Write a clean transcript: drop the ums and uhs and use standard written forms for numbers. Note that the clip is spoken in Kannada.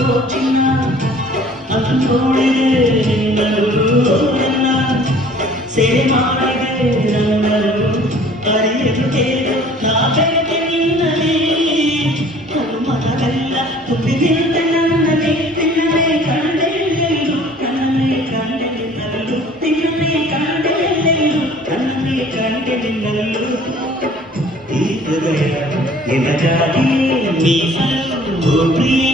ಓ ಚಿನ್ನ ಅದು ನೋಡಿದೆ ನಿನ್ನರು ನನ್ನ ಸೇರೆ ಮಾಡಿದೆ ನನ್ನರು ಅರಿಯಲು ಕೇಳು ನಾ ಬೆಳೆದೆ ನಿನ್ನಲ್ಲಿ ಮನವೆಲ್ಲ ತುಂಬಿ ನಿಂತೆ ನನ್ನಲ್ಲಿ ತಿನ್ನಲೇ ಕಂಡೆಲ್ಲೆಲ್ಲು ನನ್ನನ್ನೇ ಕಂಡೆ ನಿನ್ನಲ್ಲು ತಿನ್ನಲೇ ಕಂಡೆಲ್ಲೆಲ್ಲು ನನ್ನನ್ನೇ ಕಂಡೆ ನಿನ್ನಲ್ಲು ಈ ಹೃದಯ ನಿನಗಾಗಿ ಮೀಸಲು ಪ್ರಿಯ